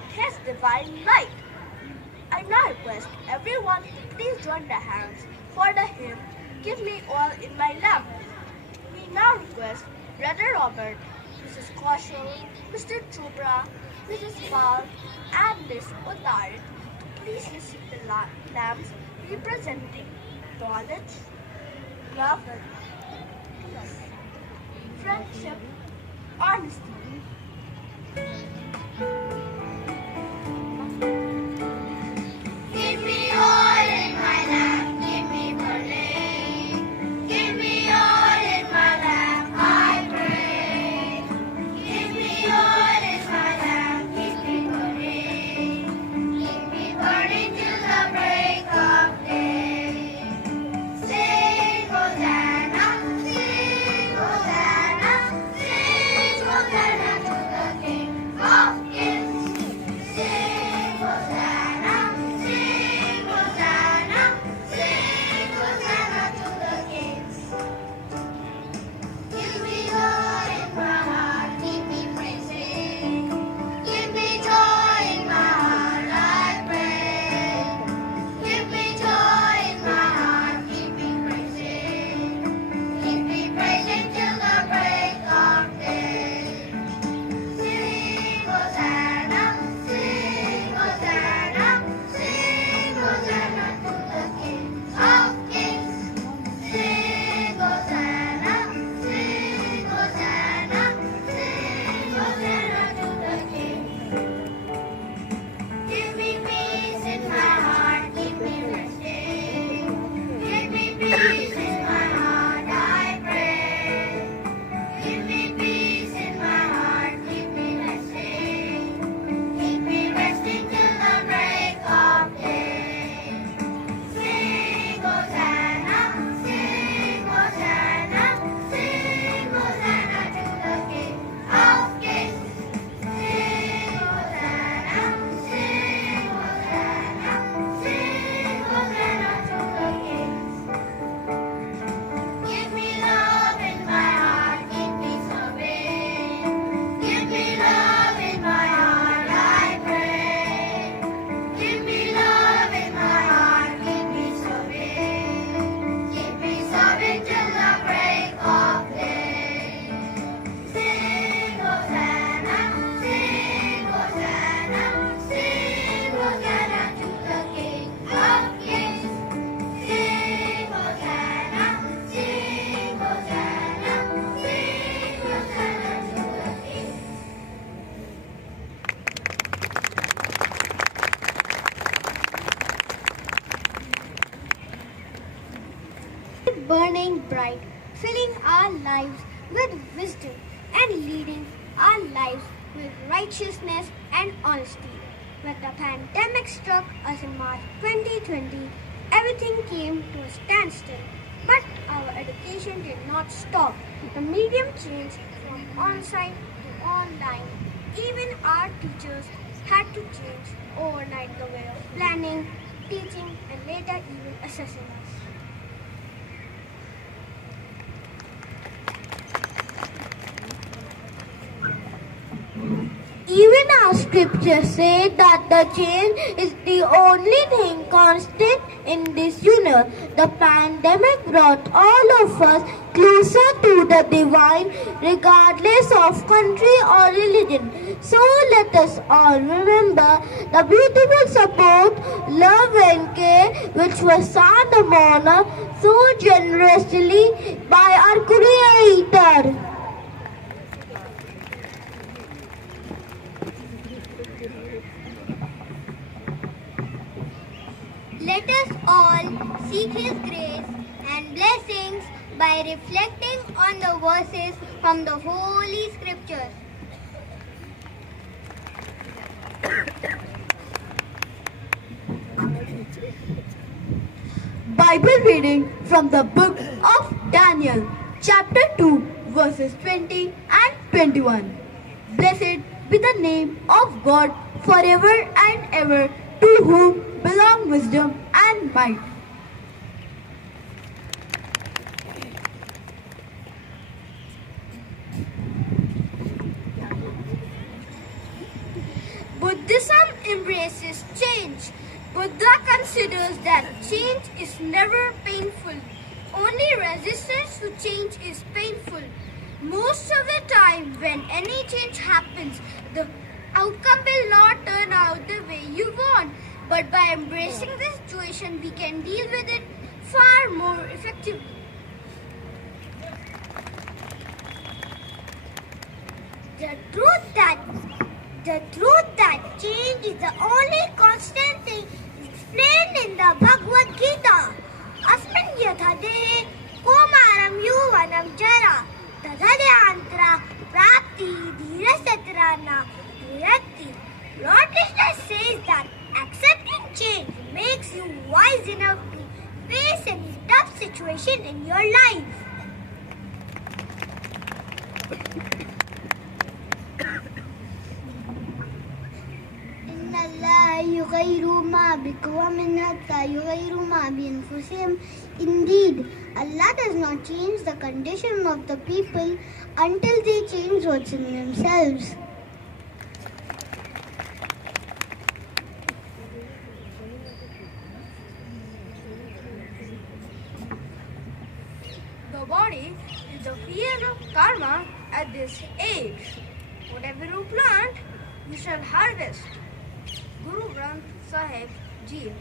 with His divine light. I now request everyone to please join their hands for the hymn, Give Me All in My Lamp. We now request Brother Robert, Mrs. Kaushal, Mr. Chopra, Mrs. Pal, and Miss Uttar to please receive the lamps representing knowledge, love, peace, friendship, honesty. Give me all in my lamp, give me burning. Give me all in my lamp, I pray. Give me all in my lamp, keep me burning. Keep me burning till the break of day. Sing Hosanna, sing Hosanna, sing Hosanna to the King of Kings. Sing Hosanna, sing Hosanna, sing Hosanna to the kings. Give me joy in my heart, keep me praising. Give me joy in my heart, I pray. Give me joy in my heart, keep me praising. Keep me praising till the break of day. Sing Hosanna, sing Hosanna, sing Hosanna to the King of Kings. Sing Hosanna, sing Hosanna, sing Hosanna to the King. Give me peace in my heart, keep me resting. Give me peace in my heart, I pray. Give me peace in my heart, keep me resting. Keep me resting till the break of day. Sing Hosanna, sing Hosanna, sing Hosanna to the King of Kings. Sing Hosanna, sing Hosanna, sing Hosanna to the kings. Give me love in my heart, keep me serving. Give me love in my heart, I pray. Give me love in my heart, keep me serving. Keep me serving till the break of day. Sing Hosanna, sing Hosanna, sing Hosanna to the King of Kings. Sing Hosanna, sing Hosanna, sing Hosanna to the King. Burning bright, filling our lives with wisdom and leading our lives with righteousness and honesty. When the pandemic struck us in March 2020, everything came to a standstill. But our education did not stop. The medium changed from on-site to online. Even our teachers had to change overnight the way of planning, teaching, and later even assessing us. Even our scriptures say that the change is the only thing constant in this universe. The pandemic brought all of us closer to the divine, regardless of country or religion. So let us all remember the beautiful support, love and care which was shown upon us so generously by our Creator. Let us all seek His grace and blessings by reflecting on the verses from the Holy Scriptures. Bible reading from the book of Daniel, chapter 2, verses 20 and 21. Blessed be the name of God forever and ever, to whom belong wisdom and might. Buddhism embraces change. Buddha considers that change is never painful. Only resistance to change is painful. Most of the time, when any change happens, the outcome will not turn out the way you want. But by embracing the situation, we can deal with it far more effectively. The truth that change is the only constant thing explained in the Bhagavad Gita. Asmin yatha dehe komaram yuvanam jara tadadyantra prapti dhirasatrana viratti. Lord Krishna says that accepting change makes you wise enough to face any tough situation in your life. Indeed, Allah does not change the condition of the people until they change what's in themselves. The body is the field of karma at this age. Whatever you plant, you shall harvest. Guru Granth Sahib Ji.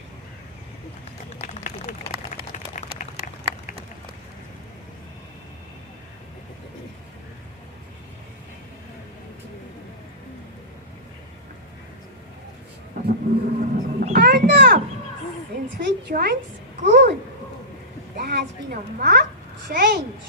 Arnab, since we joined school, there has been a marked change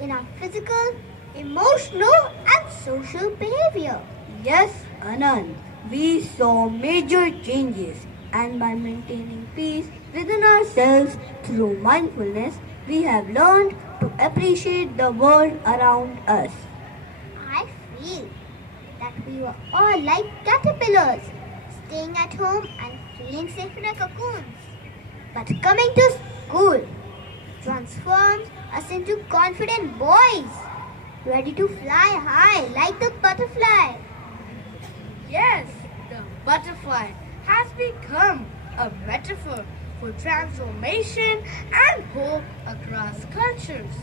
in our physical, emotional, and social behavior. Yes, Anand, we saw major changes, and by maintaining peace within ourselves through mindfulness, we have learned to appreciate the world around us. I feel that we were all like caterpillars, staying at home and feeling safe in our cocoons. But coming to school transforms us into confident boys, ready to fly high like the butterfly. Yes, the butterfly has become a metaphor for transformation and hope across cultures.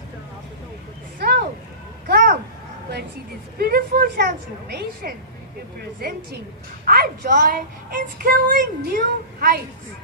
So, come, let's see this beautiful transformation representing our joy in scaling new heights.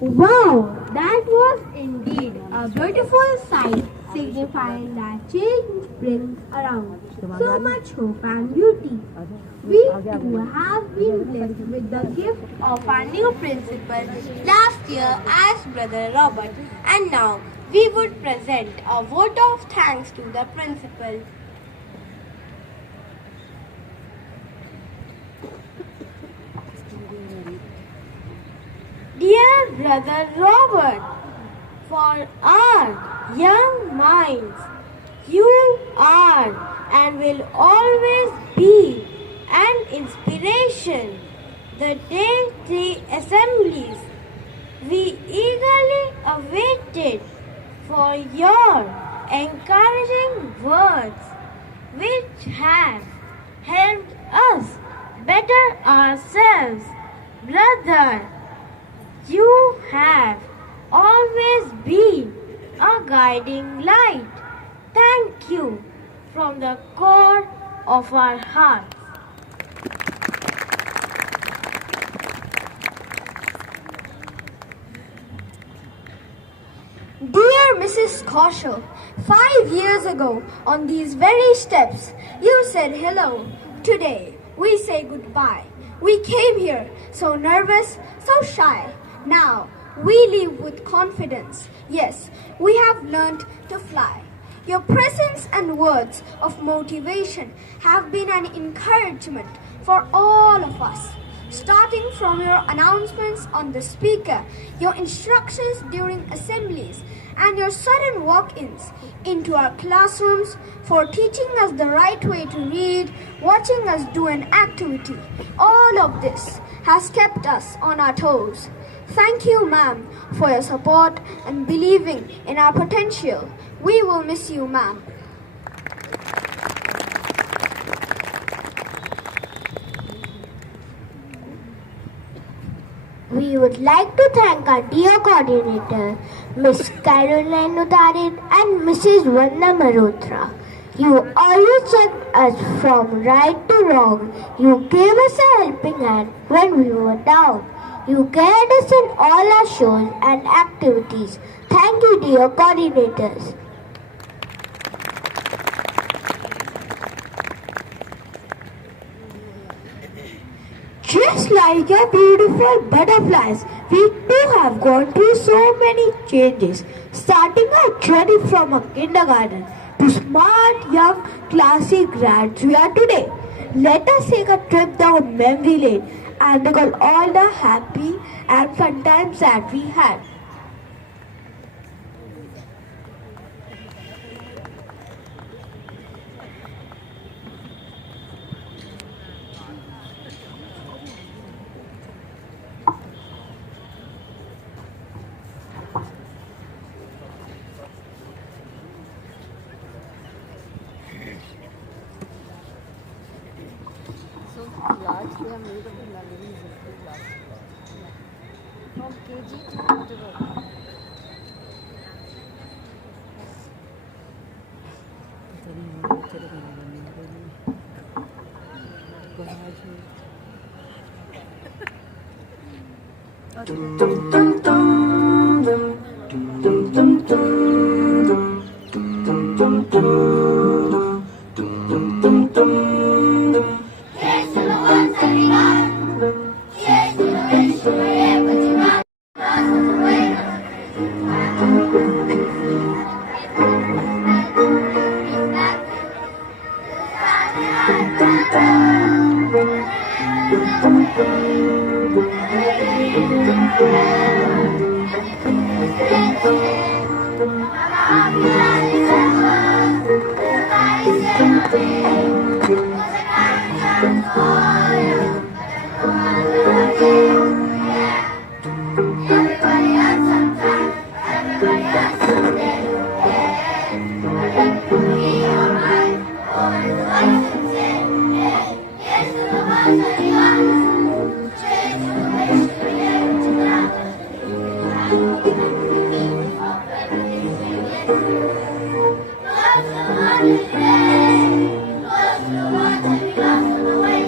Wow, that was indeed a beautiful sight, signifying that change brings around so much hope and beauty. We too have been blessed with the gift of our new principal last year as Brother Robert, and now we would present a vote of thanks to the principal. Dear Brother Robert, for our young minds, you are and will always be an inspiration. The day 3 assemblies, we eagerly awaited for your encouraging words, which have helped us better ourselves. Brother, you have always been a guiding light. Thank you from the core of our hearts. Dear Mrs. Kaushal, 5 years ago, on these very steps, you said hello. Today, we say goodbye. We came here so nervous, so shy. Now, we live with confidence. Yes, we have learned to fly. Your presence and words of motivation have been an encouragement for all of us. Starting from your announcements on the speaker, your instructions during assemblies, and your sudden walk-ins into our classrooms for teaching us the right way to read, watching us do an activity. All of this has kept us on our toes. Thank you, ma'am, for your support and believing in our potential. We will miss you, ma'am. We would like to thank our dear coordinator, Miss Caroline Udarit and Mrs. Vanda Marotra. You always checked us from right to wrong. You gave us a helping hand when we were down. You guided us in all our shows and activities. Thank you, dear coordinators. Just like your beautiful butterflies, we too have gone through so many changes, starting our journey from a kindergarten to smart, young, classy grads we are today. Let us take a trip down memory lane and recall all the happy and fun times that we had. Large, they are made of the memories of the class. From KG to interval. Here's to the ones that we got. Here's to the wish you were here, but you're not. Lost on the way. Everybody has some time, everybody has some day. Be alright, always like to say, here's to the ones that you got. Cheers to the wish you were here, but you're not. Love to the ones that you love to the ones that we lost on the way.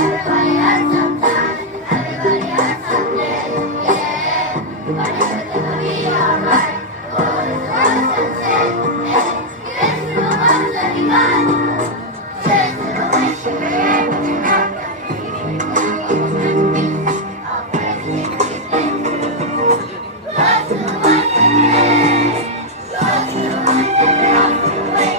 Everybody has some time, everybody has some day, yeah. But everything will be alright. Oh, it's the ones that say, here's to the ones that we got. Cheers to the wish you were here, but you're not. Love to the ones that we had, love to the ones that we lost on the way.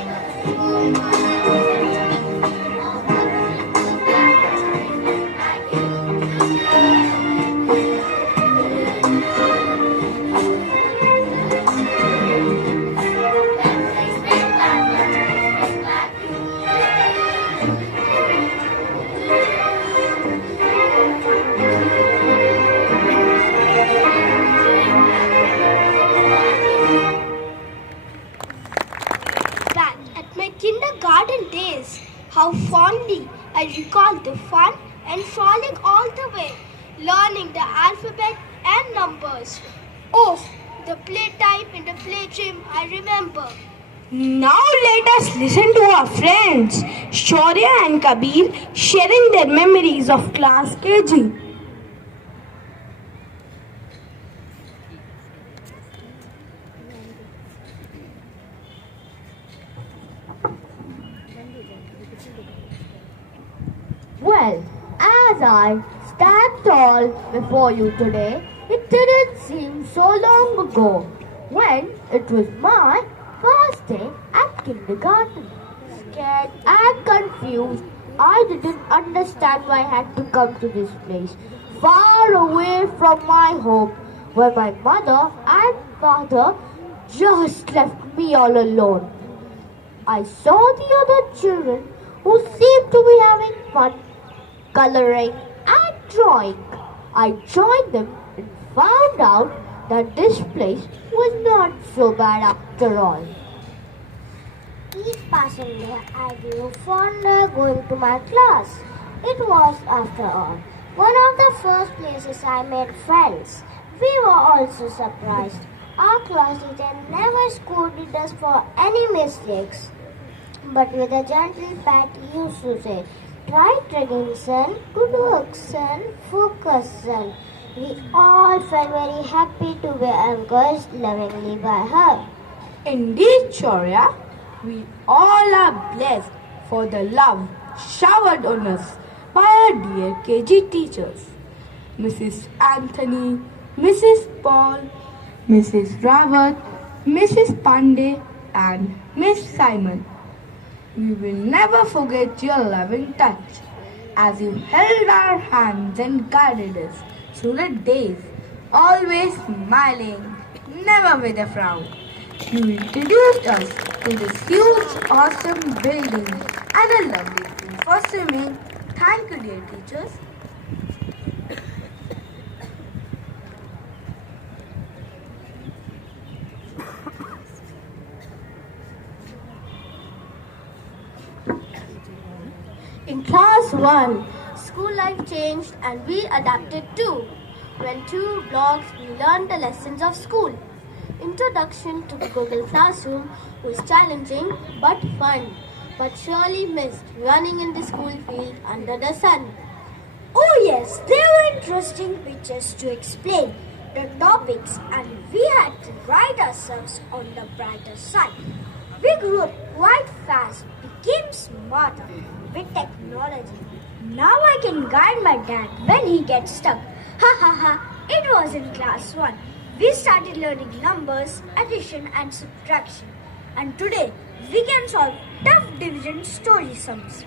Back at my kindergarten days, how fondly I recall the fun and frolic all the way, learning the alphabet and numbers. Oh, the playtime in the playtime I remember. Now let us listen to our friends Shaurya and Kabir sharing their memories of class KG. Well, as I stand tall before you today, it didn't seem so long ago when it was my first day at kindergarten. Scared and confused, I didn't understand why I had to come to this place, far away from my home, where my mother and father just left me all alone. I saw the other children who seemed to be having fun coloring and drawing. I joined them and found out that this place was not so bad after all. Each passing day, I grew fonder going to my class. It was, after all, one of the first places I made friends. We were also surprised. Our class teacher never scolded us for any mistakes, but with a gentle pat he used to say, "Try again, son. Good work, son. Focus, son." We all felt very happy to be encouraged lovingly by her. Indeed, Shaurya, we all are blessed for the love showered on us by our dear KG teachers. Mrs. Anthony, Mrs. Paul, Mrs. Rawat, Mrs. Pandey, and Miss Simon. We will never forget your loving touch as you held our hands and guided us through the days, always smiling, never with a frown. You introduced us to this huge, awesome building and a lovely pool for swimming. Thank you, dear teachers. In class 1, school life changed and we adapted too. When 2 blocks, we learned the lessons of school. Introduction to Google Classroom was challenging but fun, but surely missed running in the school field under the sun. Oh yes, there were interesting pictures to explain the topics and we had to guide ourselves on the brighter side. We grew up quite fast, became smarter with technology. Now I can guide my dad when he gets stuck. Ha ha ha, it was in class 1. We started learning numbers, addition and subtraction. And today, we can solve tough division story sums.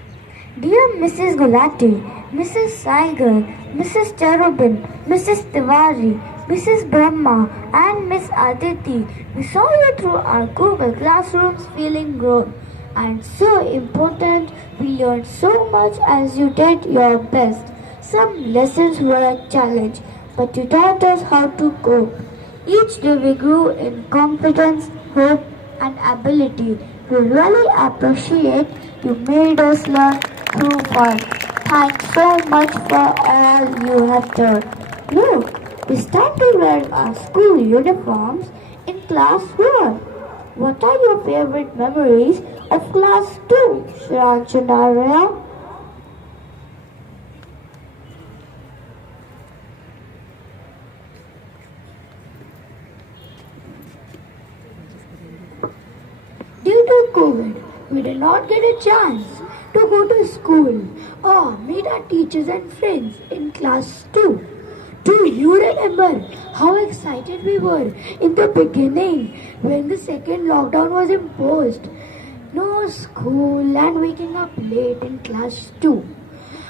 Dear Mrs. Gulati, Mrs. Saigal, Mrs. Cherubin, Mrs. Tiwari, Mrs. Brahma, and Miss Aditi, we saw you through our Google Classrooms feeling grown and so important. We learned so much as you did your best. Some lessons were a challenge, but you taught us how to cope. Each day we grew in confidence, hope, and ability. We really appreciate you made us learn through fun. Thanks so much for all you have done. Look, we started wearing our school uniforms in class 1. What are your favorite memories of class 2, Shranchanaria? Due to COVID, we did not get a chance to go to school or meet our teachers and friends in class 2. Do you remember how excited we were in the beginning when the second lockdown was imposed? No school and waking up late in class 2.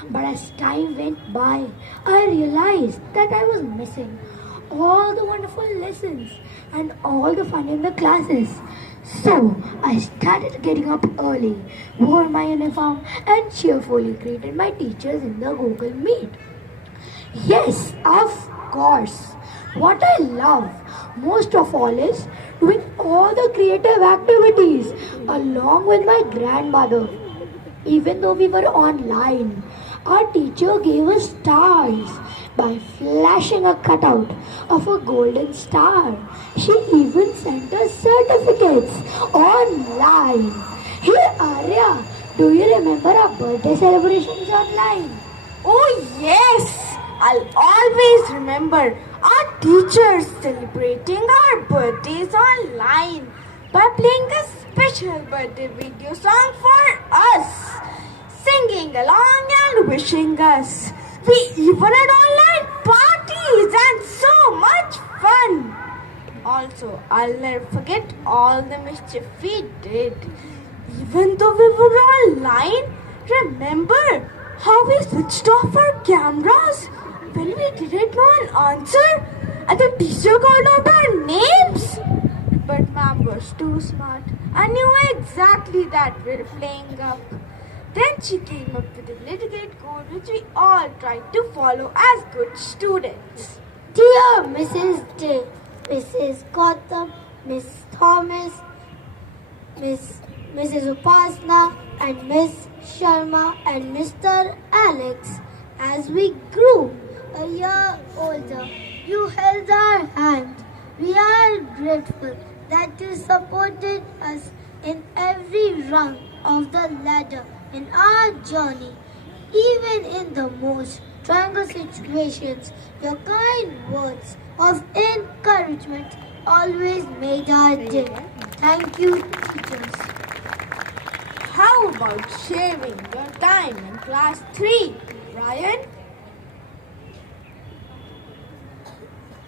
But as time went by, I realized that I was missing all the wonderful lessons and all the fun in the classes. So I started getting up early, wore my uniform, and cheerfully greeted my teachers in the Google Meet. Yes, of course. What I love most of all is doing all the creative activities along with my grandmother. Even though we were online, our teacher gave us stars by flashing a cutout of a golden star. She even sent us certificates online. Hey Arya, do you remember our birthday celebrations online? Oh yes! I'll always remember our teachers celebrating our birthdays online by playing a special birthday video song for us, singing along and wishing us. We even had online parties and so much fun. Also, I'll never forget all the mischief we did. Even though we were online, remember how we switched off our cameras when we didn't know an answer and the teacher called out our names? But ma'am was too smart and knew exactly that we were playing up. Then she came up with a little gate code which we all tried to follow as good students. Dear Mrs. Day, Mrs. Gautam, Miss Thomas, Mrs. Upasna, and Miss Sharma and Mr. Alex, as we grew a year older, you held our hand. We are grateful that you supported us in every rung of the ladder in our journey. Even in the most trying situations, your kind words of encouragement always made our day. Thank you, teachers. How about sharing your time in class 3, Ryan?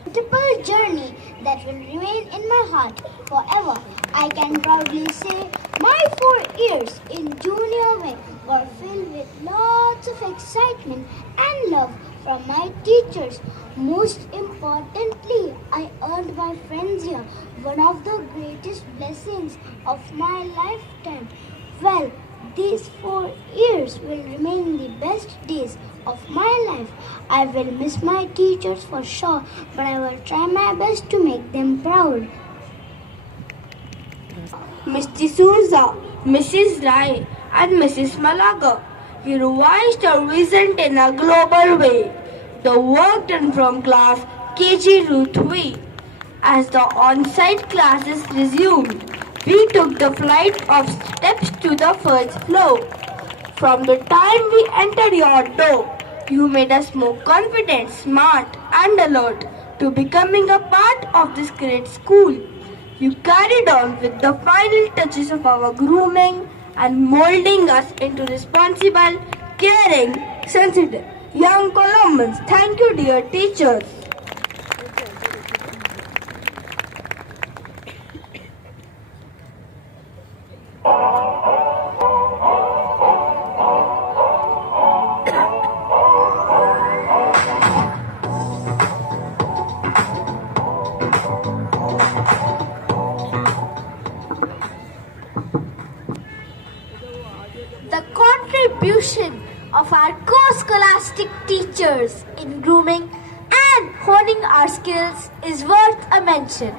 Multiple journey that will remain in my heart forever. I can proudly say my 4 years in junior wing were filled with lots of excitement and love from my teachers. Most importantly, I earned my friends here, one of the greatest blessings of my lifetime. Well, these 4 years will remain the best days of my life. I will miss my teachers for sure, but I will try my best to make them proud. Mr. Souza, Mrs. Rai, and Mrs. Malaga, you revised our vision in a global way. The work done from class KG to 3. As the on-site classes resumed, we took the flight of steps to the first floor. From the time we entered your door, you made us more confident, smart, and alert to becoming a part of this great school. You carried on with the final touches of our grooming and molding us into responsible, caring, sensitive young Columbans. Thank you, dear teachers. The contribution of our co-scholastic teachers in grooming and honing our skills is worth a mention.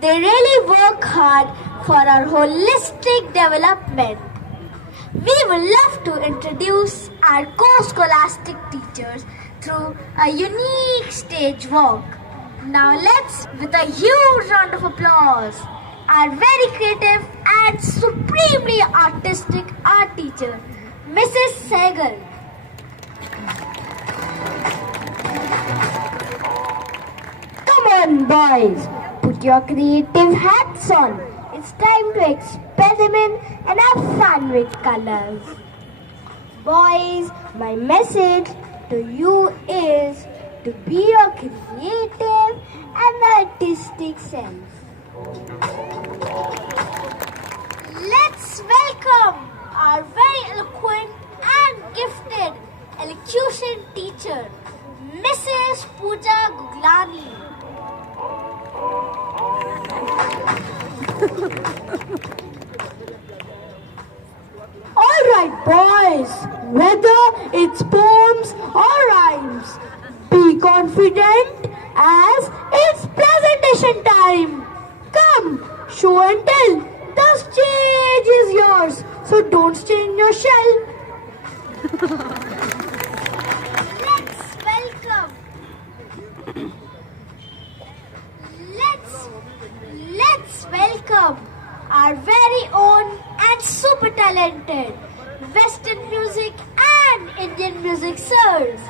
They really work hard for our holistic development. We would love to introduce our co-scholastic teachers through a unique stage walk. Now let's, with a huge round of applause, our very creative and supremely artistic art teacher, Mrs. Sehgal. Come on, boys, put your creative hats on. It's time to experiment and have fun with colors. Boys, my message to you is to be your creative and artistic self. Let's welcome our very eloquent and gifted elocution teacher, Mrs. Pooja Guglani. All right, boys, whether it's poems or rhymes, be confident as it's presentation time. Come, show and tell. The stage is yours, so don't stay in your shell. Let's welcome. Let's welcome our very own and super talented Western music and Indian music sirs,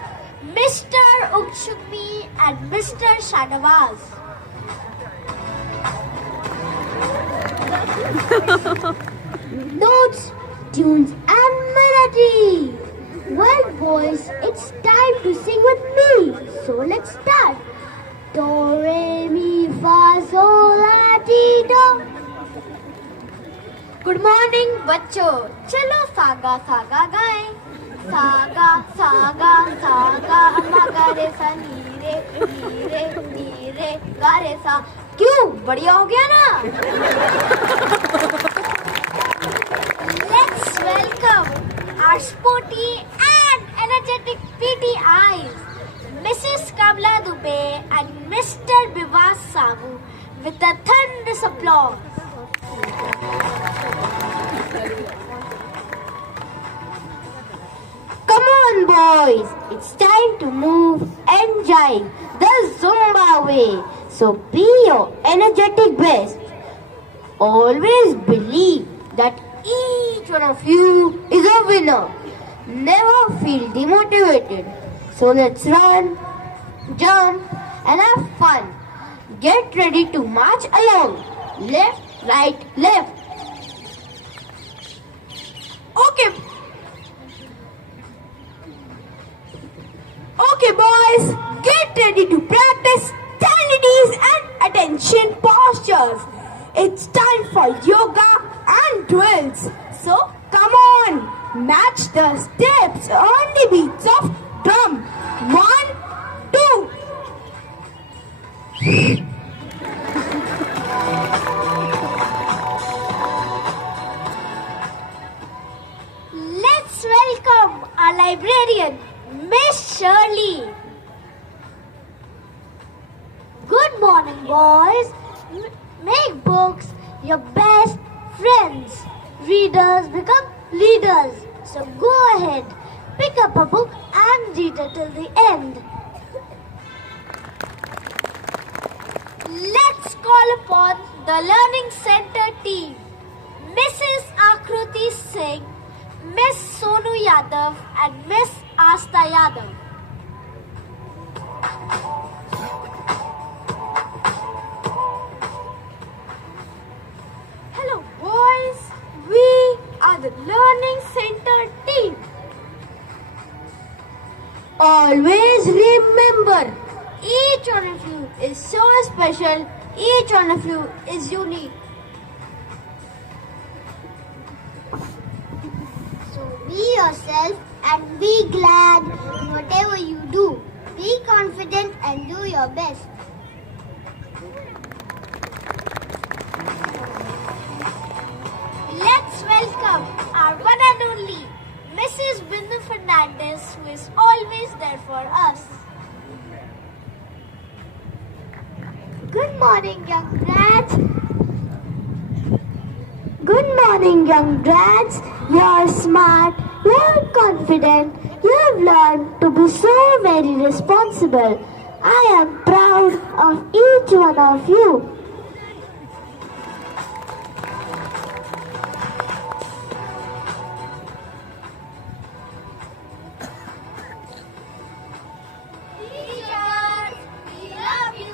Mr. Ukshukmi and Mr. Shanawaz. Notes, tunes, and melody. Well, boys, it's time to sing with me. So let's start. Do, re, mi, fa, sol, la, ti, do. Good morning, बच्चों. चलो saga saga गाएं. Saga saga saga अम्मा गा रे सा नी रे गा रे सा. क्यों? बढ़िया हो गया ना? Let's welcome our sporty and energetic PTIs, Mrs. Kamla Dubey and Mr. Bivas Sagu, with a thunderous applause. Come on, boys. It's time to move and jive the Zumba way. So be your energetic best. Always believe that each one of you is a winner. Never feel demotivated. So let's run, jump, and have fun. Get ready to march along. Left, right, left. Okay, boys, get ready to practice stellities and attention postures. It's time for yoga and drills. So come on, match the steps on the beats of drum. 1, Let's welcome our librarian, Miss Shirley. Good morning, boys. Make books your best friends. Readers become leaders. So go ahead, pick up a book and read it till the end. Let's call upon the Learning Center team. Mrs. Akruti Singh, Miss Sonu Yadav and Miss Asta Yadav. Hello boys, we are the Learning Center team. Always remember, each one of you is so special, each one of you is unique. So be yourself and be glad in whatever you do. Be confident and do your best. Let's welcome our one and only Mrs. Bindu Fernandez, who is always there for us. Good morning, young grads. Good morning, young grads. You're smart, you're confident, you have learned to be so very responsible. I am proud of each one of you. Teachers, we love you.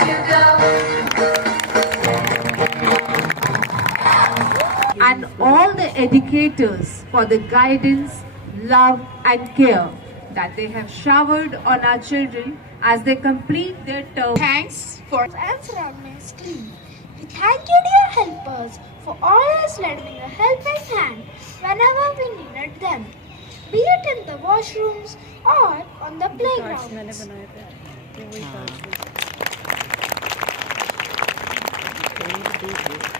to go. all the educators for the guidance, love and care that they have showered on our children as they complete their term. Thanks for and surroundings clean. We thank you, dear helpers, for always lending a helping hand whenever we needed them, be it in the washrooms or on the cards मैंने playgrounds. बनाए थे तो वही cards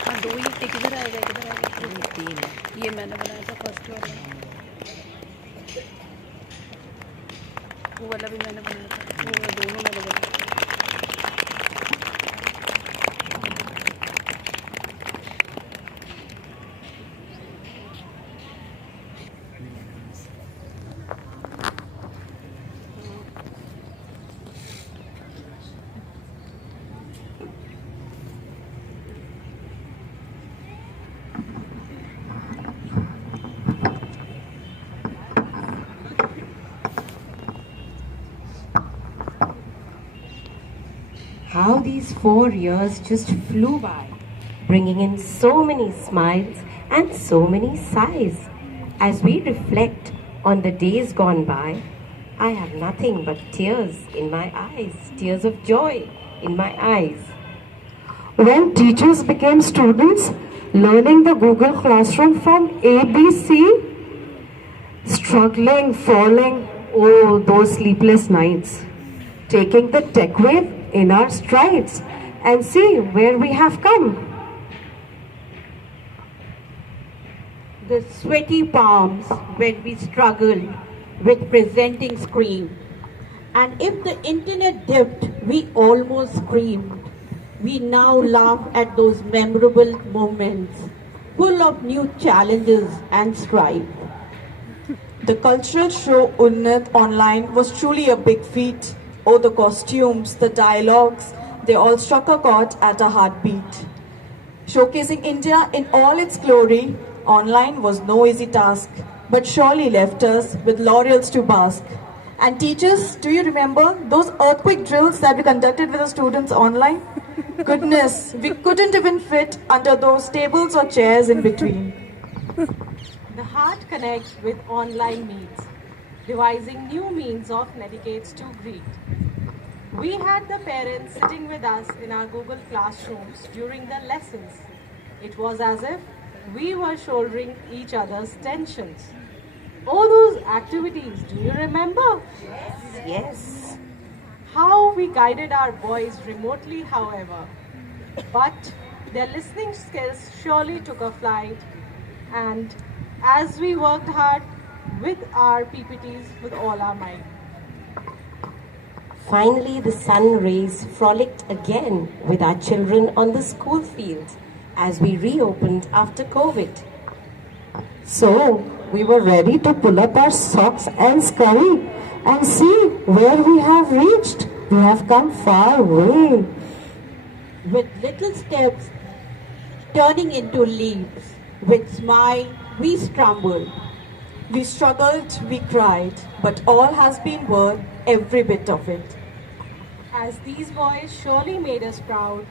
हाँ दो ही एक इधर आएगा एक इधर आएगा तीन ये मैंने बनाया था फर्स्ट वाला वो वाला भी मैंने बनाया था वो वाला दोनों मैंने बनाया How these 4 years just flew by, bringing in so many smiles and so many sighs. As we reflect on the days gone by, I have nothing but tears in my eyes, tears of joy in my eyes. When teachers became students, learning the Google Classroom from ABC, struggling, falling, oh, those sleepless nights, taking the tech wave in our strides and see where we have come. The sweaty palms when we struggled with presenting screen. And if the internet dipped, we almost screamed. We now laugh at those memorable moments, full of new challenges and strife. The cultural show Unnat online was truly a big feat. Oh, the costumes, the dialogues, they all struck a chord at a heartbeat. Showcasing India in all its glory, online was no easy task, but surely left us with laurels to bask. And teachers, do you remember those earthquake drills that we conducted with the students online? Goodness, we couldn't even fit under those tables or chairs in between. The heart connects with online meets, devising new means of medicates to greet. We had the parents sitting with us in our Google Classrooms during the lessons. It was as if we were shouldering each other's tensions. Oh, those activities, do you remember? Yes. How we guided our boys remotely, however. But their listening skills surely took a flight, and as we worked hard with our PPTs with all our might. Finally, the sun rays frolicked again with our children on the school fields as we reopened after COVID. So, we were ready to pull up our socks and scurry and see where we have reached. We have come far way. With little steps turning into leaves, with smile we stumbled. We struggled, we cried, but all has been worth every bit of it. As these boys surely made us proud,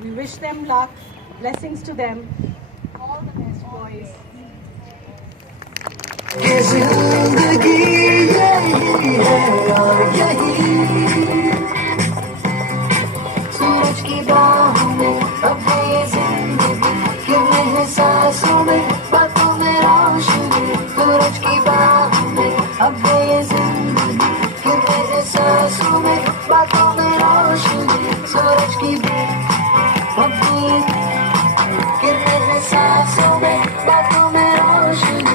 we wish them luck, blessings to them, all the best boys. सूरज की बाहों में अब है ये जिंदगी गिरने हैं सांसों में बातों में रोशनी सूरज की बाहों में अब है ये जिंदगी गिरने हैं सांसों में बातों में रोशनी सूरज की अब है ये गिरने हैं सांसों में बातों में रोशनी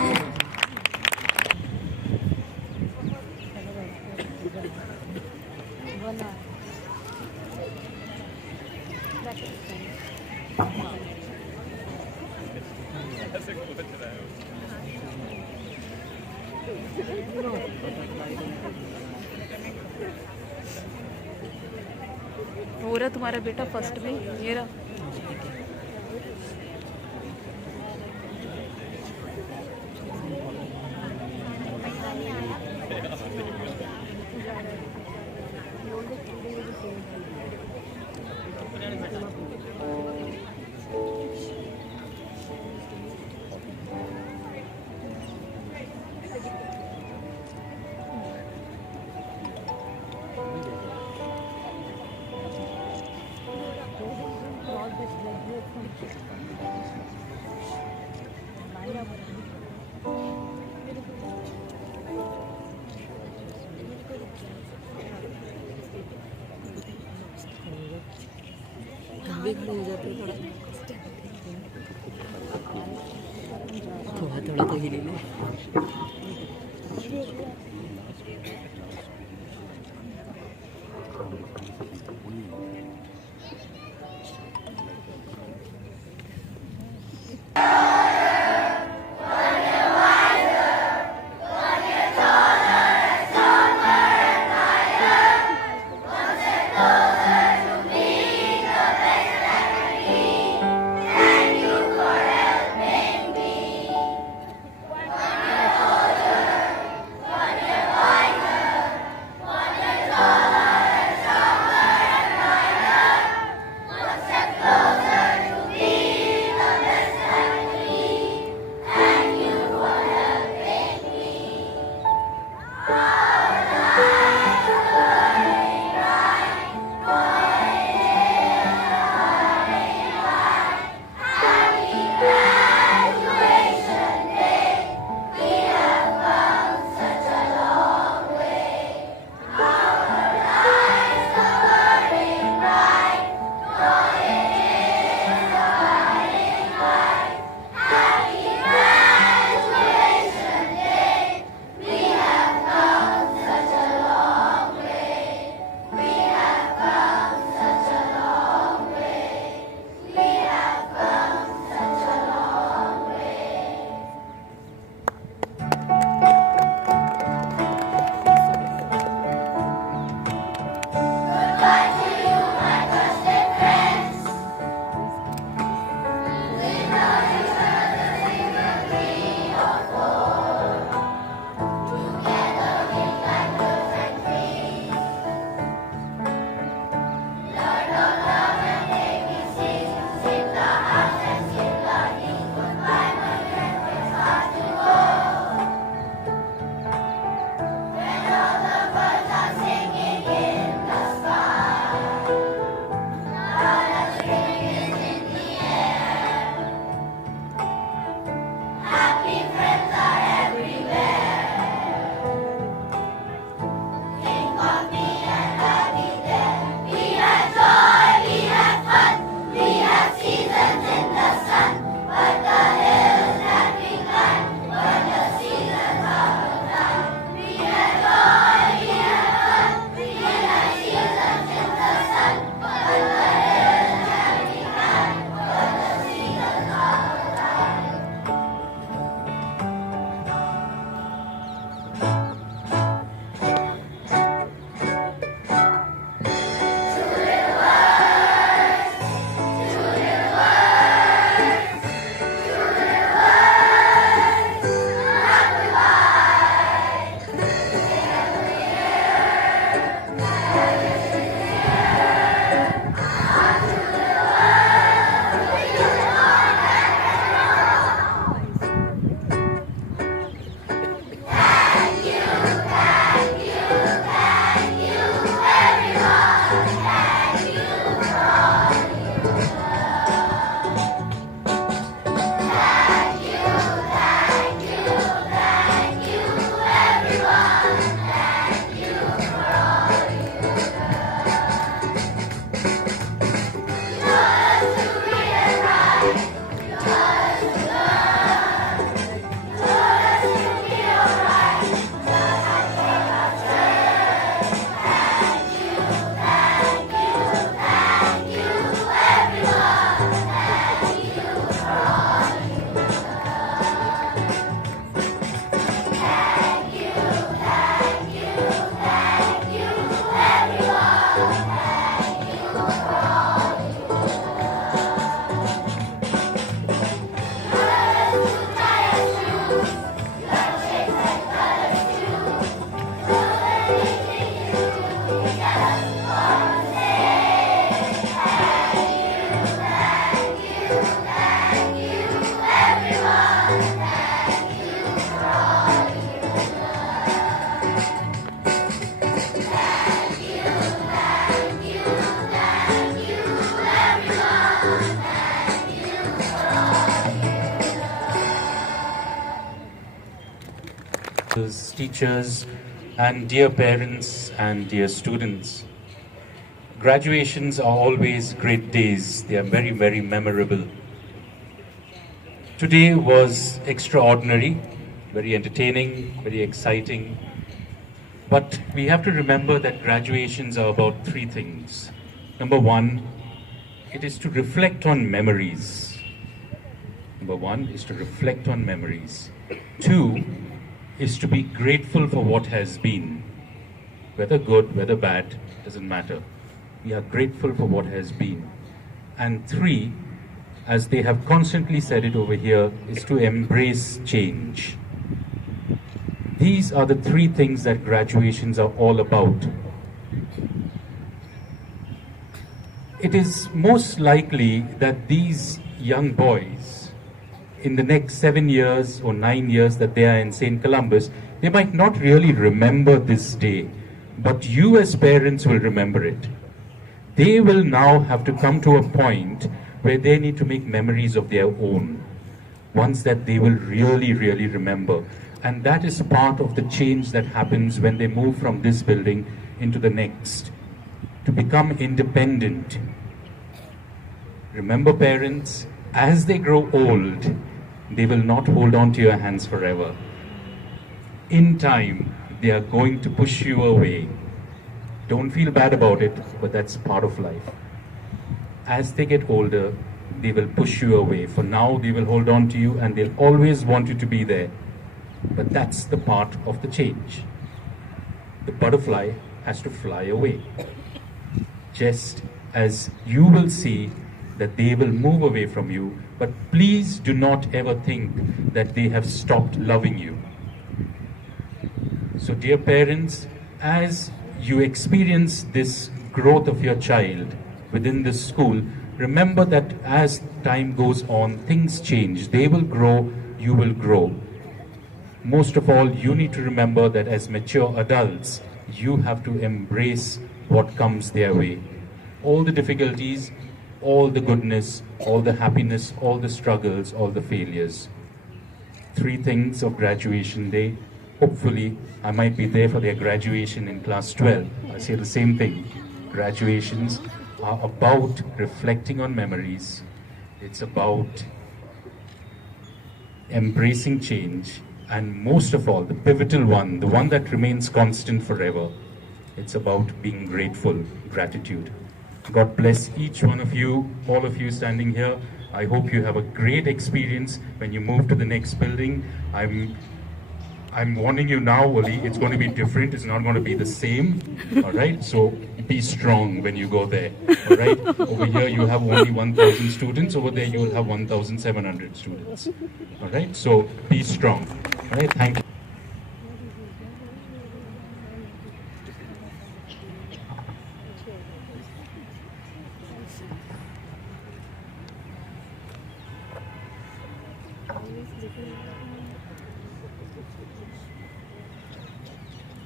हो रहा तुम्हारा बेटा फर्स्ट में ये रहा थोड़ा तो हिली ले One teachers, and dear parents and dear students. Graduations are always great days. They are very, very memorable. Today was extraordinary, very entertaining, very exciting. But we have to remember that graduations are about three things. Number one, it is to reflect on memories. Number one is to reflect on memories. Two is to be grateful for what has been. Whether good, whether bad, doesn't matter. We are grateful for what has been. And three, as they have constantly said it over here, is to embrace change. These are the three things that graduations are all about. It is most likely that these young boys, in the next 7 years or 9 years that they are in St. Columbus, they might not really remember this day, but you as parents will remember it. They will now have to come to a point where they need to make memories of their own, ones that they will really, really remember. And that is part of the change that happens when they move from this building into the next, to become independent. Remember, parents, as they grow old, they will not hold on to your hands forever. In time, they are going to push you away. Don't feel bad about it, but that's part of life. As they get older, they will push you away. For now, they will hold on to you and they'll always want you to be there. But that's the part of the change. The butterfly has to fly away. Just as you will see that they will move away from you, but please do not ever think that they have stopped loving you. So dear parents, as you experience this growth of your child within this school, remember that as time goes on, things change. They will grow, you will grow. Most of all, you need to remember that as mature adults, you have to embrace what comes their way. All the difficulties, all the goodness, all the happiness, all the struggles, all the failures. Three things of graduation day. Hopefully, I might be there for their graduation in class 12. I say the same thing. Graduations are about reflecting on memories. It's about embracing change. And most of all, the pivotal one, the one that remains constant forever, it's about being grateful, gratitude. God bless each one of you, all of you standing here. I hope you have a great experience when you move to the next building. I'm warning you now, Wally, it's going to be different. It's not going to be the same. All right? So be strong when you go there. All right? Over here you have only 1,000 students. Over there you will have 1,700 students. All right? So be strong. All right? Thank you.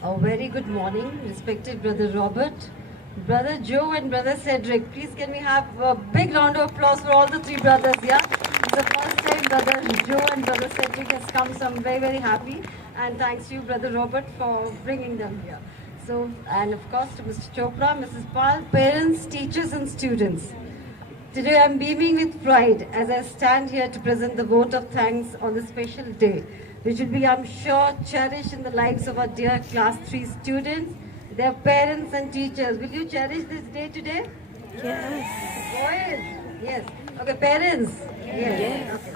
A very good morning, respected Brother Robert, Brother Joe and Brother Cedric. Please can we have a big round of applause for all the three brothers, yeah? It's the first time Brother Joe and Brother Cedric has come, so I'm very, very happy. And thanks to you, Brother Robert, for bringing them here. So, and of course to Mr. Chopra, Mrs. Pal, parents, teachers and students. Today I'm beaming with pride as I stand here to present the vote of thanks on this special day, which will be, I'm sure, cherished in the lives of our dear Class 3 students, their parents and teachers. Will you cherish this day today? Yes. Boys? Yes. Okay, parents? Yes. Okay.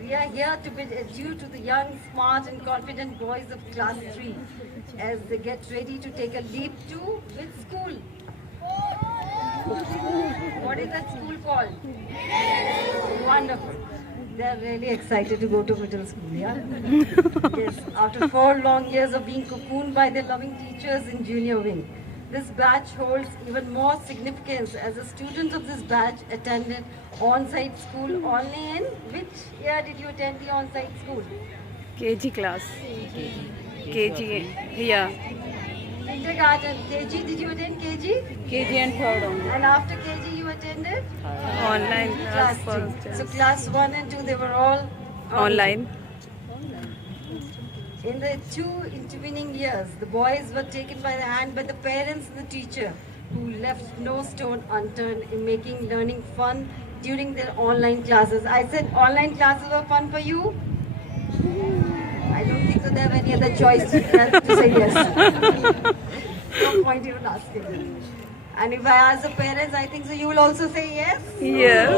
We are here to bid adieu to the young, smart and confident boys of Class 3 as they get ready to take a leap to which school? What is that school called? Wonderful. They are really excited to go to middle school, yeah? Yes, after 4 long years of being cocooned by their loving teachers in junior wing, this batch holds even more significance as a student of this batch attended on-site school only in which year did you attend the on-site school? KG class. KG, yeah. Kindergarten. KG, did you attend KG? KG and third only. And after KG you attended? Online Class first. 2. So class 1 and 2 they were all Online. In the 2 intervening years, the boys were taken by the hand by the parents and the teacher, who left no stone unturned in making learning fun during their online classes. I said online classes were fun for you? I don't think so they have any other choice to say yes. No point even asking. And if I ask the parents, I think so you will also say yes? Yes.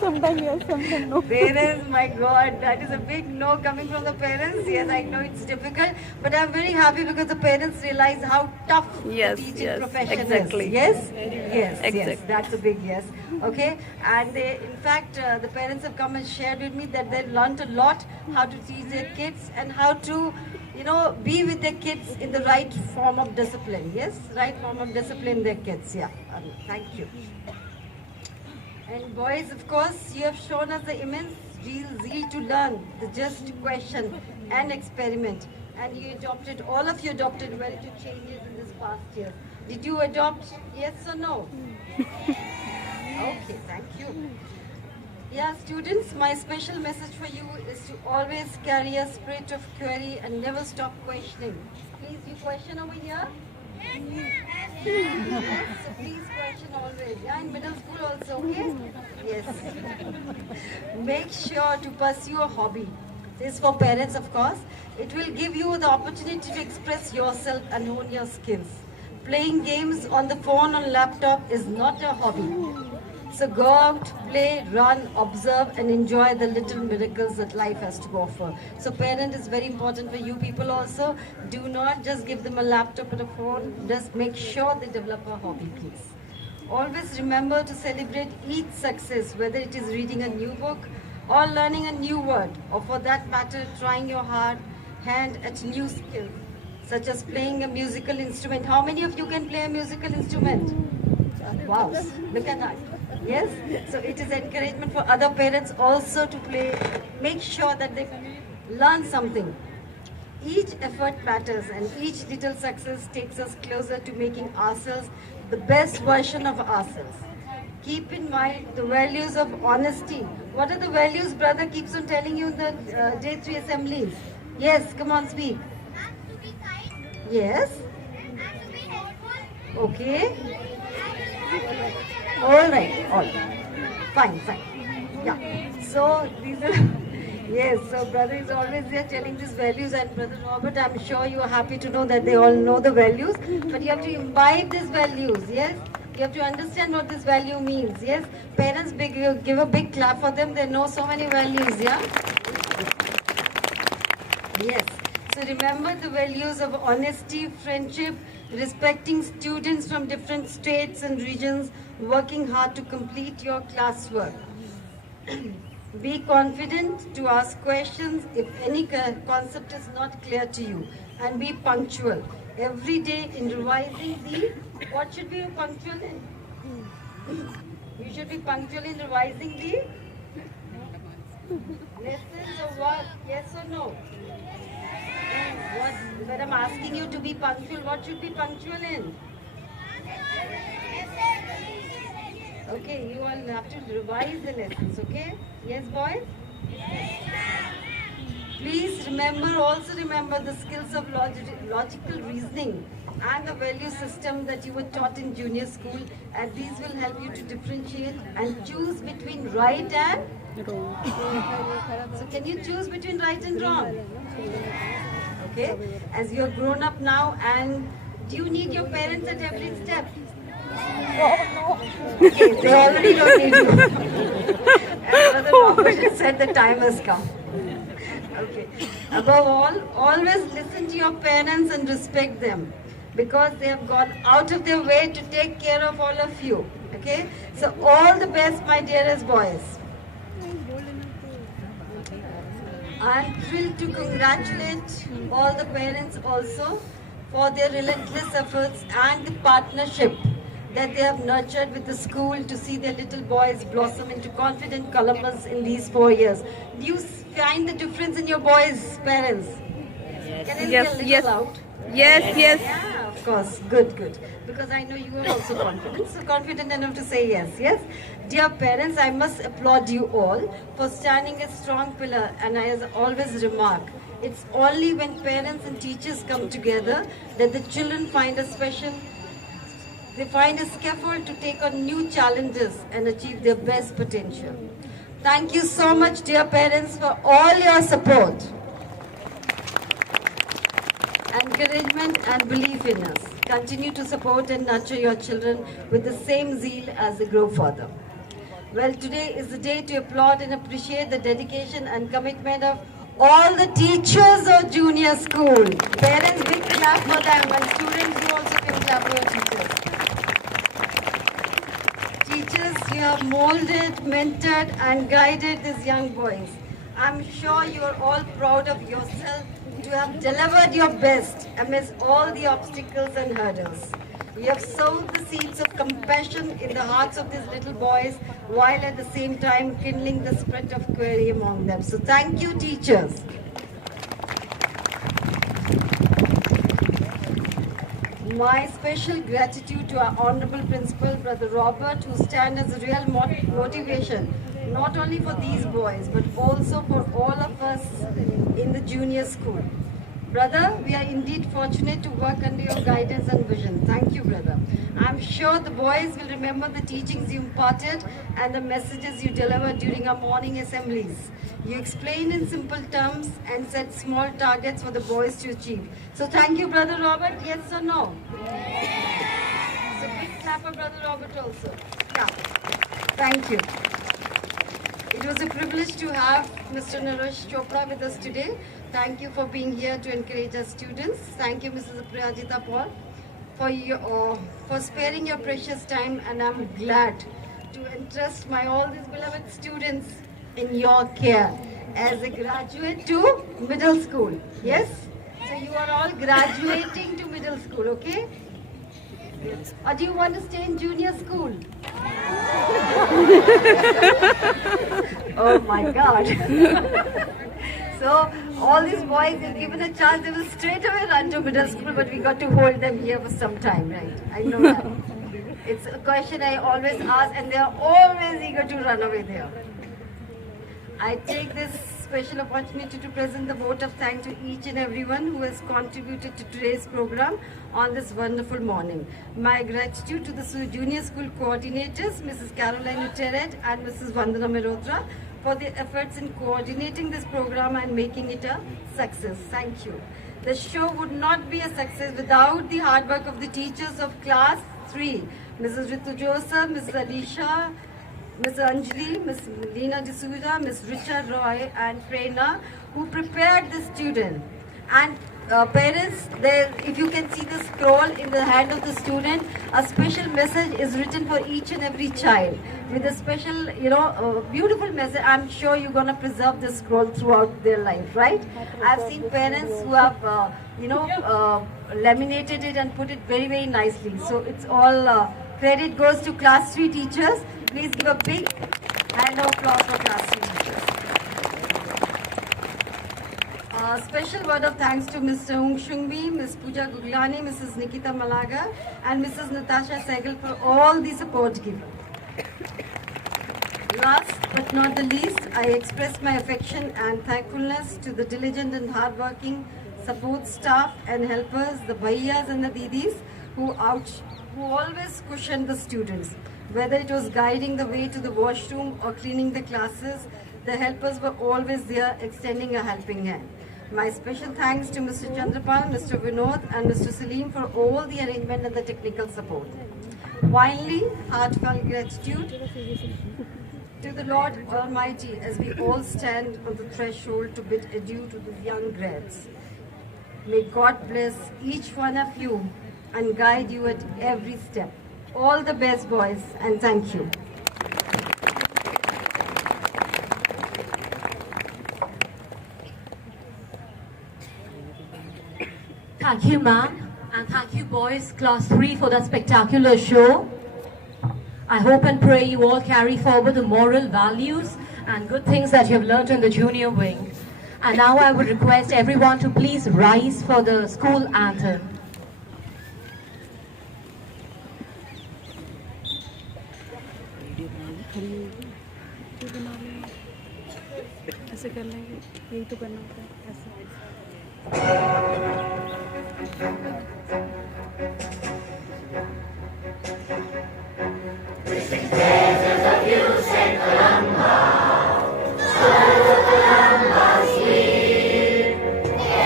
Sometimes yes, sometimes no. Parents, my God, that is a big no coming from the parents. Yes, I know it's difficult, but I'm very happy because the parents realize how tough Yes, the teaching yes, profession exactly. is. Yes? Yes, Exactly. yes, that's a big yes. Okay, and they, in fact, the parents have come and shared with me that they've learned a lot how to teach their kids and how to, you know, be with their kids in the right form of discipline. Yes, right form of discipline their kids. Yeah, thank you. And boys, of course, you have shown us the immense zeal to learn, the just question and experiment. And you adopted, all of you adopted very few changes in this past year. Did you adopt yes or no? Okay, thank you. Yeah, students, my special message for you is to always carry a spirit of query and never stop questioning. Please, you question over here? Yes, so please question always. Yeah, in middle school also, okay? Yes. Make sure to pursue a hobby. This is for parents, of course. It will give you the opportunity to express yourself and hone your skills. Playing games on the phone or laptop is not a hobby. So go out, play, run, observe and enjoy the little miracles that life has to offer. So parent is very important for you people also. Do not just give them a laptop or a phone. Just make sure they develop a hobby, please. Always remember to celebrate each success, whether it is reading a new book or learning a new word, or for that matter, trying your hand at new skills, such as playing a musical instrument. How many of you can play a musical instrument? Wow, look at that. Yes, so it is encouragement for other parents also to play. Make sure that they learn something. Each effort matters and each little success takes us closer to making ourselves the best version of ourselves. Keep in mind the values of honesty. What are the values brother keeps on telling you in the day 3 assemblies? Yes, come on, speak. Yes. Okay. All right. Fine. Yeah. So these are, yes, so brother is always there telling these values, and brother Robert, I'm sure you are happy to know that they all know the values, but you have to imbibe these values, yes? You have to understand what this value means, yes? Parents, give a big clap for them, they know so many values, yeah? Yes. So remember the values of honesty, friendship, respecting students from different states and regions, working hard to complete your classwork. Be confident to ask questions if any concept is not clear to you, and be punctual. Every day in revising what should be punctual in? You should be punctual in revising the lessons or what? Yes or no? When I'm asking you to be punctual, what should be punctual in? Okay, you all have to revise the lessons, okay? Yes, boys? Please also remember the skills of logical reasoning and the value system that you were taught in junior school, and these will help you to differentiate and choose between right and wrong. So can you choose between right and wrong? Okay, as you are grown up now, and do you need your parents at every step? Oh no. Okay, they already don't need you. As Brother Robert said, the time has come. Okay. Above all, always listen to your parents and respect them, because they have gone out of their way to take care of all of you. Okay? So all the best, my dearest boys. I'm thrilled to congratulate all the parents also for their relentless efforts and the partnership that they have nurtured with the school to see their little boys blossom into confident Columbans in these 4 years. Do you find the difference in your boys' parents? Can I Yes, be a yes. little loud? Yes. Yeah, of course. Good. Because I know you are also confident. So confident enough to say yes. Dear parents, I must applaud you all for standing a strong pillar, and I always remark, It's only when parents and teachers come together that the children find they find a scaffold to take on new challenges and achieve their best potential. Thank you so much, dear parents, for all your support, encouragement and belief in us. Continue to support and nurture your children with the same zeal as they grow further. Well, today is the day to applaud and appreciate the dedication and commitment of all the teachers of junior school. Parents, big clap for them, and students, you also can clap for your teachers. Teachers, you have molded, mentored and guided these young boys. I'm sure you are all proud of yourself to have delivered your best amidst all the obstacles and hurdles. You have sowed the seeds of compassion in the hearts of these little boys while at the same time kindling the spirit of query among them. So thank you, teachers. My special gratitude to our Honorable Principal, Brother Robert, who stands as a real motivation, not only for these boys, but also for all of us in the junior school. Brother, we are indeed fortunate to work under your guidance and vision. Thank you, brother. I'm sure the boys will remember the teachings you imparted and the messages you delivered during our morning assemblies. You explained in simple terms and set small targets for the boys to achieve. So thank you, Brother Robert. Yes or no? Yes. So big clap for Brother Robert also. Yeah. Thank you. It was a privilege to have Mr. Naresh Chopra with us today. Thank you for being here to encourage our students. Thank you, Mrs. Prajita Paul, for sparing your precious time, and I'm glad to entrust all these beloved students in your care as a graduate to middle school. Yes? So you are all graduating to middle school, okay? Or do you want to stay in junior school? Oh my God. So all these boys, if given a chance, they will straight away run to middle school, but we got to hold them here for some time, right? I know that. It's a question I always ask, and they are always eager to run away there. I take this special opportunity to present the vote of thanks to each and everyone who has contributed to today's program on this wonderful morning. My gratitude to the junior school coordinators, Mrs. Caroline Uteret and Mrs. Vandana Mehrotra, for their efforts in coordinating this program and making it a success. Thank you. The show would not be a success without the hard work of the teachers of class 3, Mrs. Ritu Joseph, Mrs. Alisha, Ms. Anjali, Ms. Leena D'Souza, Ms. Richard Roy and Prerna, who prepared the student. And parents, if you can see the scroll in the hand of the student, a special message is written for each and every child with a special, beautiful message. I'm sure you're going to preserve the scroll throughout their life, right? I've seen parents who have, laminated it and put it very, very nicely. So it's all credit goes to class 3 teachers. Please give a big hand of applause for class 3 teachers. Special word of thanks to Mr. Ung Shungbi, Ms. Pooja Guglani, Mrs. Nikita Malaga and Mrs. Natasha Sehgal for all the support given. Last but not the least, I express my affection and thankfulness to the diligent and hardworking support staff and helpers, the bhaiyas and the didis who always cushioned the students. Whether it was guiding the way to the washroom or cleaning the classes, the helpers were always there extending a helping hand. My special thanks to Mr. Chandrapal, Mr. Vinod and Mr. Salim for all the arrangement and the technical support. Finally, heartfelt gratitude to the Lord Almighty as we all stand on the threshold to bid adieu to the young grads. May God bless each one of you and guide you at every step. All the best, boys, and thank you. Thank you, ma'am, and thank you, boys, class 3, for that spectacular show. I hope and pray you all carry forward the moral values and good things that you have learned in the junior wing. And now I would request everyone to please rise for the school anthem. ऐसे ऐसे कर लेंगे, यही तो करना होता है ऐसे. Wishing praises of you, Saint Columba. Sons of Columba sweet,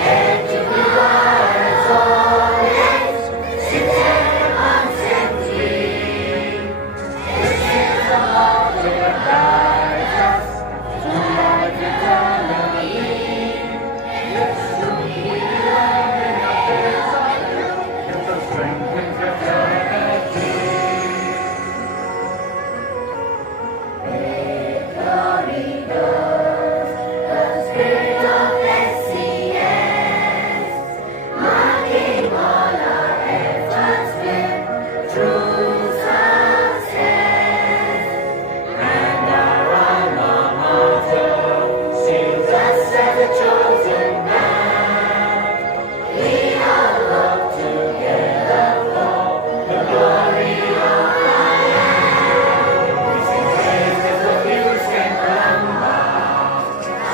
dare to be wise always, sincere and constantly. This is the motto that guides us to life eternally. Yes, to be loved in the face of you, gives us strength and fraternity. Victory goes, the spirit of SCS, marking all our efforts with true success. And our alma mater sees us as a chosen band. We all work together for the glory of our land. We sing praises of you, Saint Columba,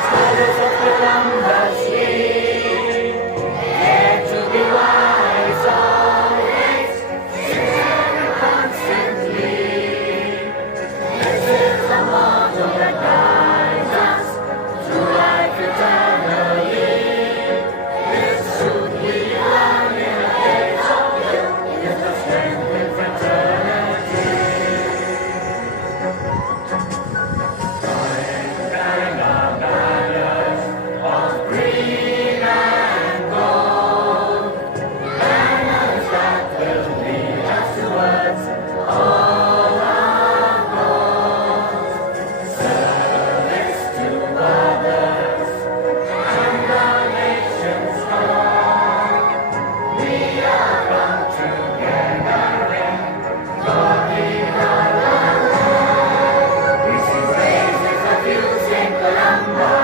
scholars of Columba sweet, dare to be wise always, sincere and constantly. This is the motto that guides us to life eternally. This truth we learn in the face of you, gives us strength and fraternity. Carrying our banners of green and gold, banners that will lead us towards all our goals. Service to others and the nation's call. We are come together in glory all alone. We sing praises of you, Saint Columba,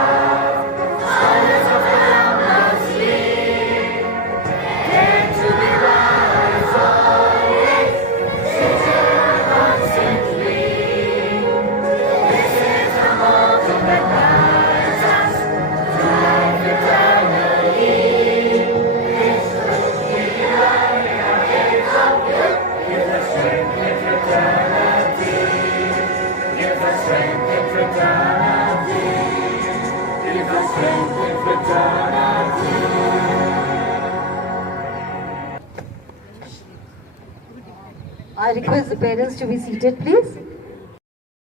scholars of Columba sweet, dare to be wise always, sincere and constantly. This is the motto that guides us to life eternally. This truth we learn in our days of youth, gives us strength and fraternity. Gives us strength and fraternity. Gives us strength and fraternity. I request the parents to be seated, please.